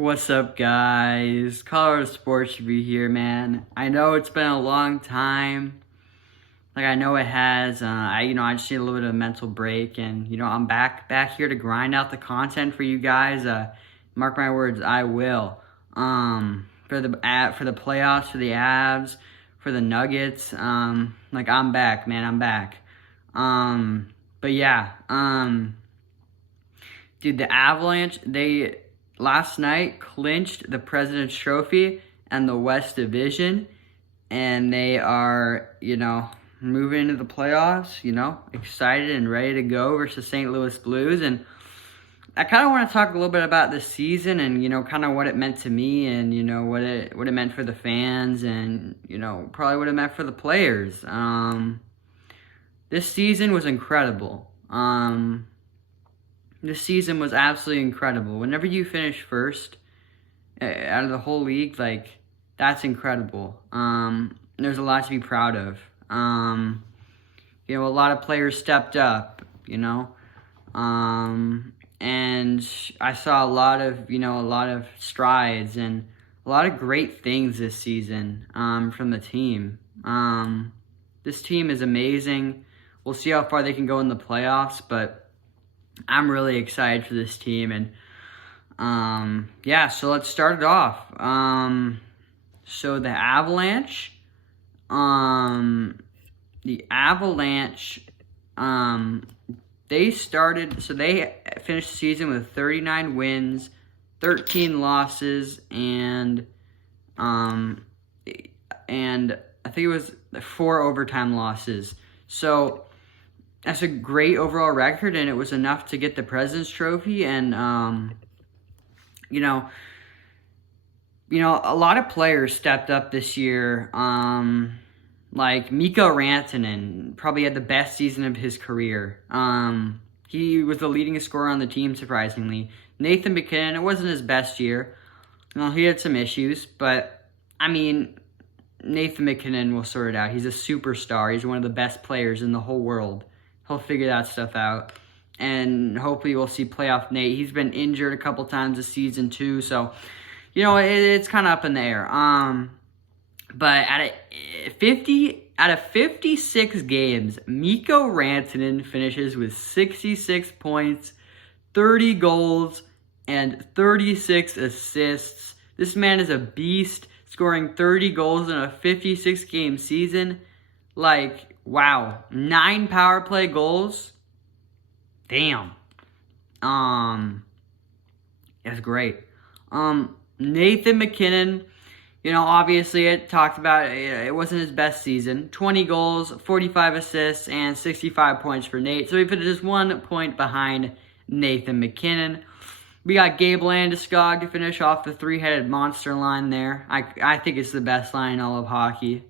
What's up, guys? Colorado Sports should be here, man. I know it's been a long time. I know it has. I just need a little bit of a mental break, and I'm back here to grind out the content for you guys. Mark my words, I will. For the playoffs, for the Avs, for the Nuggets. I'm back, man. I'm back. But yeah. Dude, the Avalanche, they last night clinched the President's Trophy and the West Division, and they are, moving into the playoffs, excited and ready to go versus St. Louis Blues. And I kind of want to talk a little bit about this season and, kind of what it meant to me and, what it meant for the fans and, probably what it meant for the players. This season was incredible. This season was absolutely incredible. Whenever you finish first out of the whole league, that's incredible. There's a lot to be proud of. A lot of players stepped up, and I saw a lot of strides and a lot of great things this season from the team. This team is amazing. We'll see how far they can go in the playoffs, but I'm really excited for this team. And so let's start it off. So the Avalanche, they finished the season with 39 wins, 13 losses, and I think it was 4 overtime losses. So that's a great overall record, and it was enough to get the President's Trophy. And a lot of players stepped up this year. Like Mikko Rantanen probably had the best season of his career. He was the leading scorer on the team, surprisingly. Nathan MacKinnon, it wasn't his best year. He had some issues, but Nathan MacKinnon will sort it out. He's a superstar. He's one of the best players in the whole world. He'll figure that stuff out. And hopefully we'll see playoff Nate. He's been injured a couple times this season too. So, it's kind of up in the air. But out of 56 games, Mikko Rantanen finishes with 66 points, 30 goals, and 36 assists. This man is a beast, scoring 30 goals in a 56-game season. Wow. 9 power play goals. Damn. That's great. Nathan MacKinnon, obviously it talked about it wasn't his best season. 20 goals, 45 assists, and 65 points for Nate. So he put just 1 point behind Nathan MacKinnon. We got Gabe Landeskog to finish off the 3-headed monster line there. I think it's the best line in all of hockey.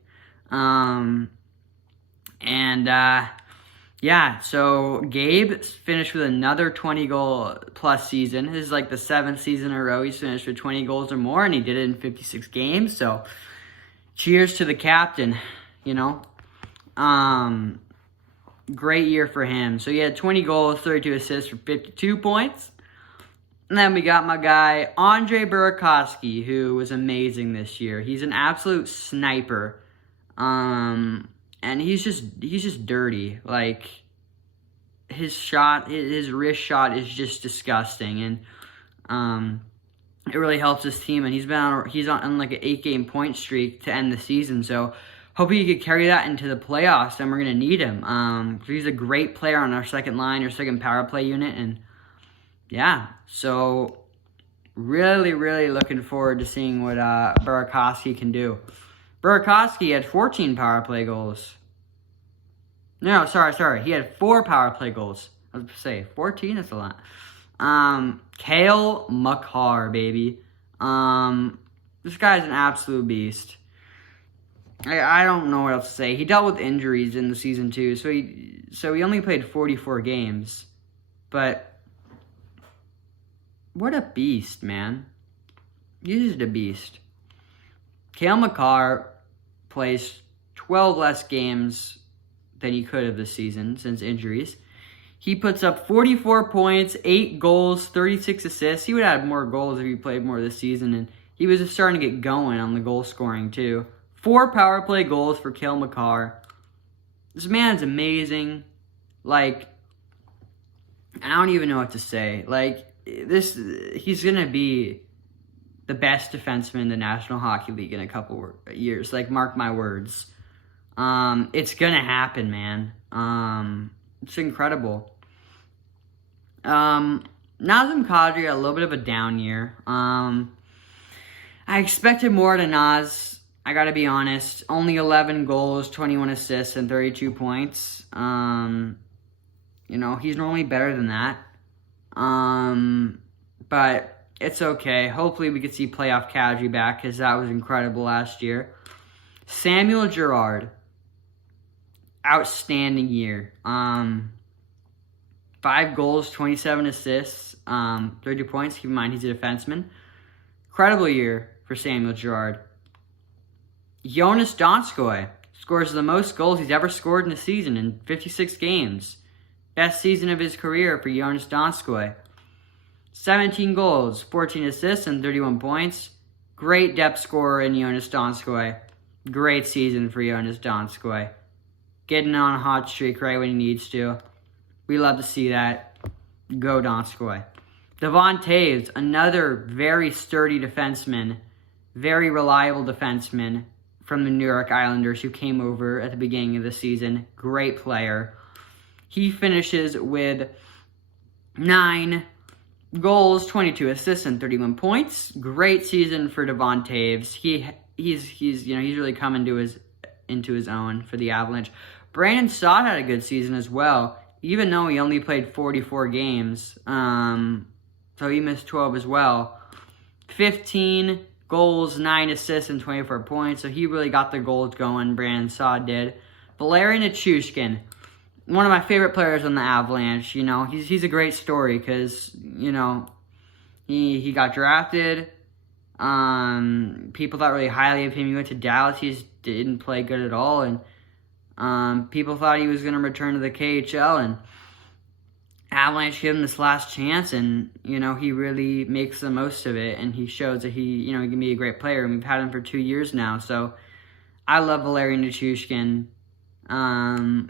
So Gabe finished with another 20-goal-plus season. This is the 7th season in a row he's finished with 20 goals or more, and he did it in 56 games. So, cheers to the captain, Great year for him. So, he had 20 goals, 32 assists for 52 points. And then we got my guy, Andre Burakovsky, who was amazing this year. He's an absolute sniper. And he's just dirty. His wrist shot is just disgusting, and it really helps his team. And he's on an 8-game point streak to end the season. So hopefully he could carry that into the playoffs, and we're gonna need him. He's a great player on our second line, our second power play unit, and so really, really looking forward to seeing what Burakovsky can do. Burakovsky had 14 power play goals. No, sorry. He had 4 power play goals. I was going to say, 14? That's a lot. Cale Makar, baby. This guy's an absolute beast. I don't know what else to say. He dealt with injuries in the season too, so he only played 44 games. But what a beast, man. He's just a beast. Cale Makar plays 12 less games than he could have this season since injuries. He puts up 44 points, 8 goals, 36 assists. He would have more goals if he played more this season, and he was just starting to get going on the goal scoring too. 4 power play goals for Cale Makar. This man's amazing. Like, I don't even know what to say. Like, he's going to be the best defenseman in the National Hockey League in a couple years. Like, mark my words. It's going to happen, man. It's incredible. Nazem Kadri had a little bit of a down year. I expected more to Naz. I gotta be honest. Only 11 goals, 21 assists, and 32 points. He's normally better than that. But it's okay. Hopefully we could see playoff Kadri back, because that was incredible last year. Samuel Girard. Outstanding year. 5 goals, 27 assists, 32 points. Keep in mind, he's a defenseman. Incredible year for Samuel Girard. Jonas Donskoy scores the most goals he's ever scored in a season in 56 games. Best season of his career for Jonas Donskoy. 17 goals, 14 assists, and 31 points. Great depth scorer in Jonas Donskoy. Great season for Jonas Donskoy. Getting on a hot streak right when he needs to. We love to see that. Go Donskoy. Devon Toews, another very sturdy defenseman. Very reliable defenseman from the New York Islanders who came over at the beginning of the season. Great player. He finishes with 9 goals, 22 assists, and 31 points. Great season for Devon Toews. He's really come into his own for the Avalanche. Brandon Saad had a good season as well, even though he only played 44 games. So he missed 12 as well. 15 goals, 9 assists, and 24 points. So he really got the goals going, Brandon Saad did. Valeri Nichushkin, one of my favorite players on the Avalanche. He's a great story because, he got drafted. People thought really highly of him. He went to Dallas. He just didn't play good at all. And people thought he was going to return to the KHL. And Avalanche gave him this last chance, and he really makes the most of it, and he shows that he can be a great player, and we've had him for 2 years now. So I love Valeri Nichushkin.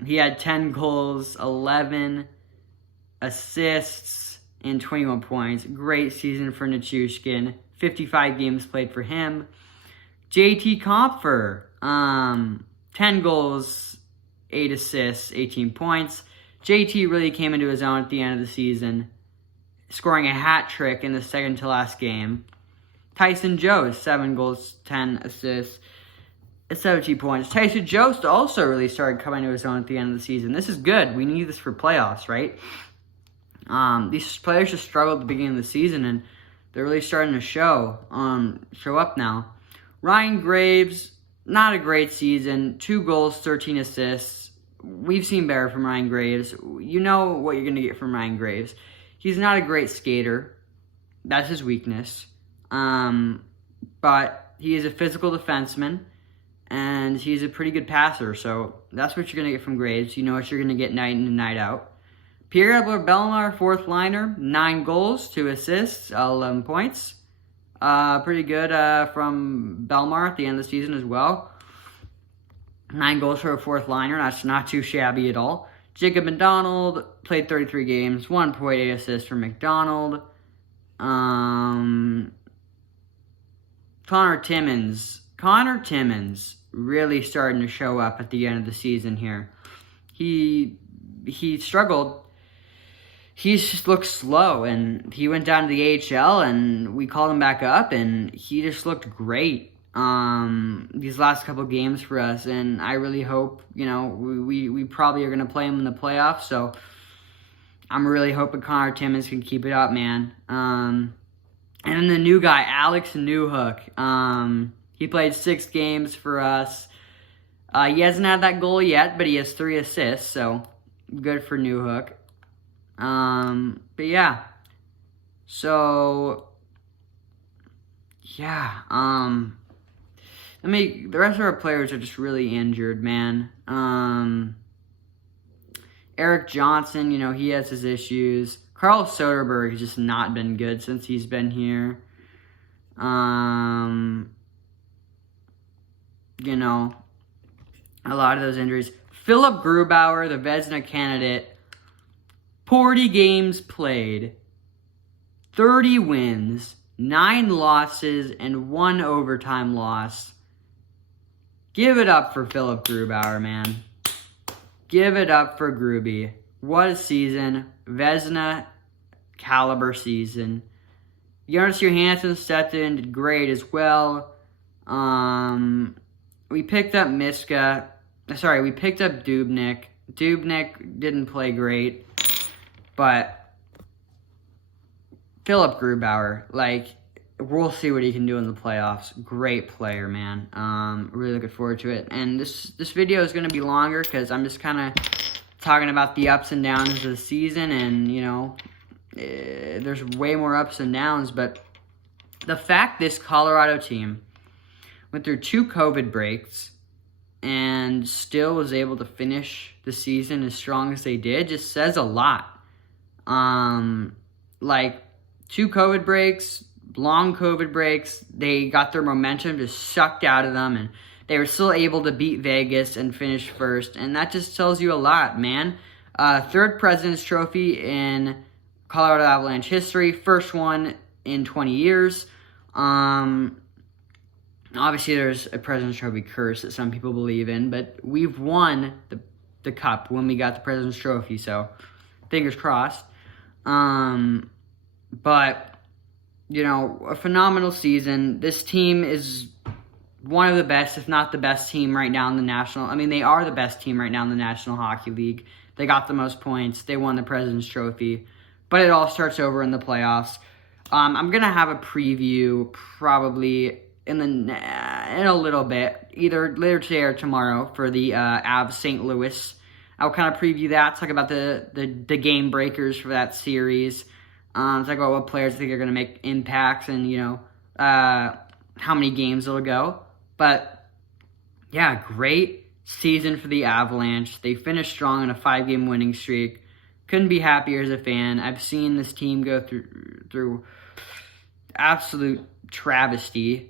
He had 10 goals, 11 assists, and 21 points. Great season for Nichushkin. 55 games played for him. JT Compher, 10 goals, 8 assists, 18 points. JT really came into his own at the end of the season, scoring a hat trick in the second to last game. Tyson Jost, 7 goals, 10 assists, 17 points. Tyson Jost also really started coming to his own at the end of the season. This is good. We need this for playoffs, right? These players just struggled at the beginning of the season, and they're really starting to show up now. Ryan Graves, not a great season. 2 goals, 13 assists. We've seen better from Ryan Graves. You know what you're going to get from Ryan Graves. He's not a great skater. That's his weakness. But he is a physical defenseman, and he's a pretty good passer. So that's what you're going to get from Graves. You know what you're going to get night in and night out. Pierre-Edouard Bellemare, 4th liner, 9 goals, 2 assists, 11 points. Pretty good from Bellemare at the end of the season as well. 9 goals for a 4th liner. That's not too shabby at all. Jacob McDonald played 33 games. 1.8 assists for McDonald. Connor Timmins. Connor Timmins really starting to show up at the end of the season here. He struggled. He just looked slow, and he went down to the AHL, and we called him back up, and he just looked great these last couple games for us, and I really hope, we probably are going to play him in the playoffs, so I'm really hoping Connor Timmins can keep it up, man. And then the new guy, Alex Newhook, he played 6 games for us. He hasn't had that goal yet, but he has 3 assists, so good for Newhook. But yeah, so yeah, the rest of our players are just really injured, man. Eric Johnson, he has his issues. Carl Soderberg has just not been good since he's been here. A lot of those injuries. Philip Grubauer, the Vezina candidate, 40 games played, 30 wins, 9 losses, and 1 overtime loss. Give it up for Philip Grubauer, man. Give it up for Gruby. What a season. Vezina caliber season. Jonas Johansson stepped in, did great as well. We picked up Miska. Sorry, we picked up Dubnyk. Dubnyk didn't play great. But Philip Grubauer, we'll see what he can do in the playoffs. Great player, man. Really looking forward to it. And this video is going to be longer because I'm just kind of talking about the ups and downs of the season. And, there's way more ups and downs. But the fact this Colorado team went through 2 COVID breaks and still was able to finish the season as strong as they did just says a lot. 2 COVID breaks, long COVID breaks, they got their momentum just sucked out of them, and they were still able to beat Vegas and finish first, and that just tells you a lot, man. 3rd President's Trophy in Colorado Avalanche history, first one in 20 years. Obviously, there's a President's Trophy curse that some people believe in, but we've won the cup when we got the President's Trophy, so fingers crossed. But, a phenomenal season. This team is one of the best, if not the best team right now in the National. I mean, they are the best team right now in the National Hockey League. They got the most points. They won the President's Trophy. But it all starts over in the playoffs. I'm going to have a preview probably in a little bit, either later today or tomorrow for the Avs St. Louis. I'll kind of preview that, talk about the game breakers for that series, talk about what players I think are going to make impacts and, how many games it'll go. But, yeah, great season for the Avalanche. They finished strong on a 5-game winning streak. Couldn't be happier as a fan. I've seen this team go through absolute travesty.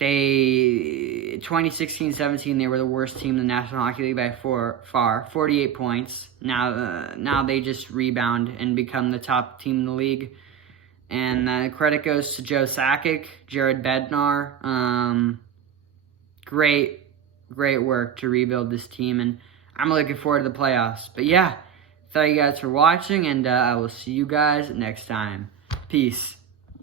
2016-17, they were the worst team in the National Hockey League by far, 48 points. Now they just rebound and become the top team in the league. And credit goes to Joe Sakic, Jared Bednar. Great work to rebuild this team, and I'm looking forward to the playoffs. But yeah, thank you guys for watching, and I will see you guys next time. Peace.